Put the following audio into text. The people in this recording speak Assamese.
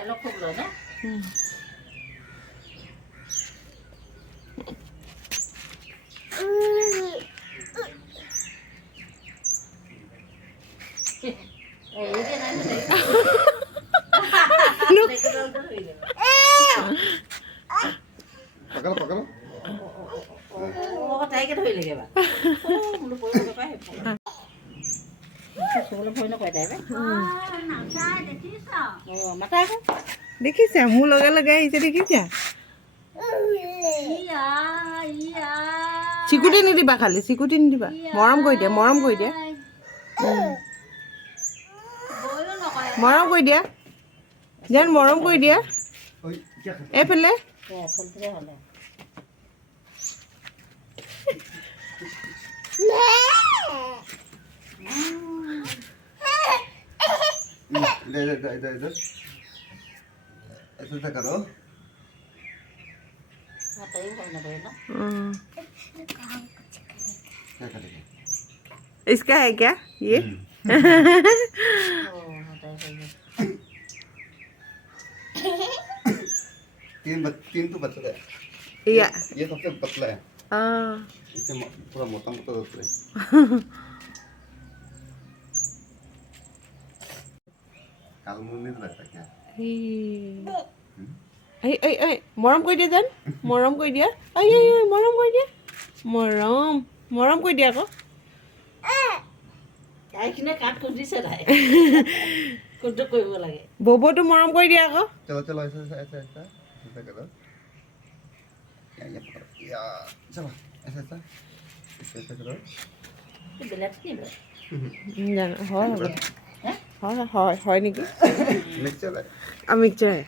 डायलॉग खूप लो ना ये नाही पकड़ पकड़ ओ ताई के धोई लेगे बा ओ मुलो पोय को का हे सोलो पोय न कोइ ताई बे नाचा देखिसा ओ माता को দেখিছা মোৰ লগে লগে আহিছে দেখিছা ইয়া ইয়া চিকুটি নিদিবা খালি চিকুটি নিদিবা মৰম কৰি দিয়া বলো নকয় মৰম কৰি দিয়া যেন মৰম কৰি দিয়া ओए क्या कर এইফালে এ চলতে হলে ले ले इधर इधर इधर ऐसा ऐसा करो মাতাই হয় না বে না क्या करेंगे इसका है क्या ये ও মাতাই হয় तीन तो बचला है या ये सबसे पतला है हाँ इससे पूरा मोटा मोटा होता है काल मुंह नहीं लगता क्या এই এই এই মৰম কৰি দিয়া যেন মৰম কৰি দিয়া এই এই এই মৰম কৰি দিয়া মৰম মৰম কৰি দিয়া আকৌ তাই কিনে কাট কৰি দিছে তাই কোনটো কৰিব লাগে ববটো মৰম কৰি দিয়া আকৌ चलो चलो ऐसा ऐसा ऐसा ऐसा ऐसा करो या पकड़ो या चलो ऐसा ऐसा ऐसा करो বেলেগ কি বে জানো হয় হে হয় হয় হয় নেকি मिक्सचर है মিক্সচাৰ